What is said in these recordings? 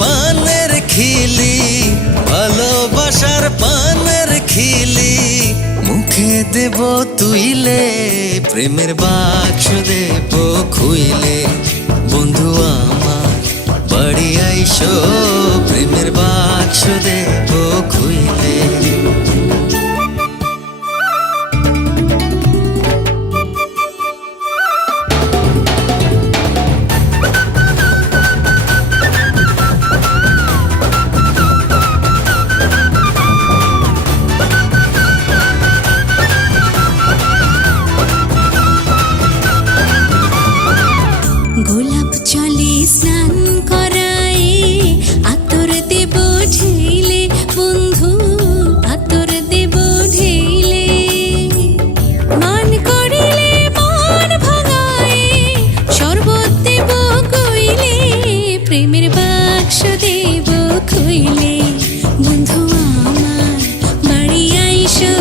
পানের খিলি, ভালোবাসার পানের খিলি, মুখে দেব তুইলে, প্রেমের বাক্স দেব খুইলে। বন্ধু আমার বাড়ি আইসো, প্রেমের বাক্স দেব খুইলে। গোলাপ জলে স্নান করায়, আতর দেব ঢেলে, বন্ধু আতর দেব ঢেলে। মান করিলে মন ভাঙায়, শরবত দেব কইলে, প্রেমের বাক্স দেব খুইলে। বন্ধু আমার বাড়ি আইসো,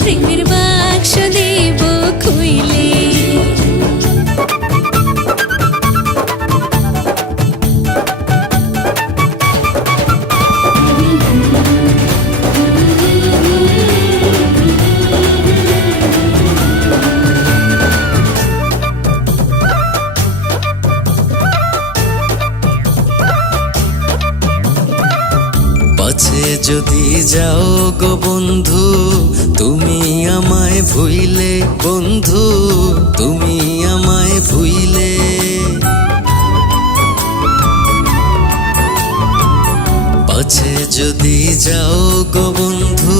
প্রেমের বাক্স দেব খুইলে। পাছে যদি যাও গো বন্ধু, তুমি আমায় ভুইলে, বন্ধু তুমি আমায় ভুইলে। পাছে যদি যাও গো বন্ধু,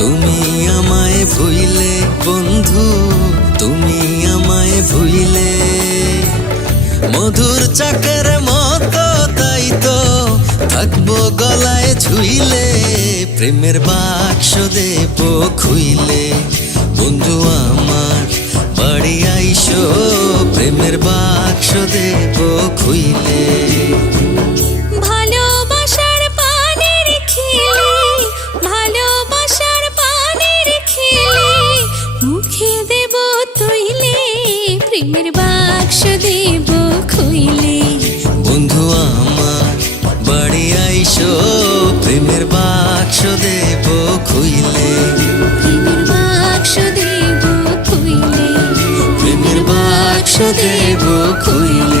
তুমি আমায় ভুইলে, বন্ধু তুমি আমায় ভুইলে। মধুর চাকের মতো তাই তো থাকবো গলায় ঝুইলে, প্রেমের বাক্স দেব খুইলে। বন্ধু আমার বাড়ি আইসো, প্রেমের বাক্স দেব খুইলে। ভালোবাসার পানের খিলি, ভালোবাসার পানের খিলি, মুখে দেব তুইলে, প্রেমের বাক্স দেব খুইলে। বন্ধু আমার বাড়ি আইসো, প্রেমের বাক্স দেব খুইলে। প্রেমের বাক্স দেব খুইলে, প্রেমের বাক্স দেব খুইলে।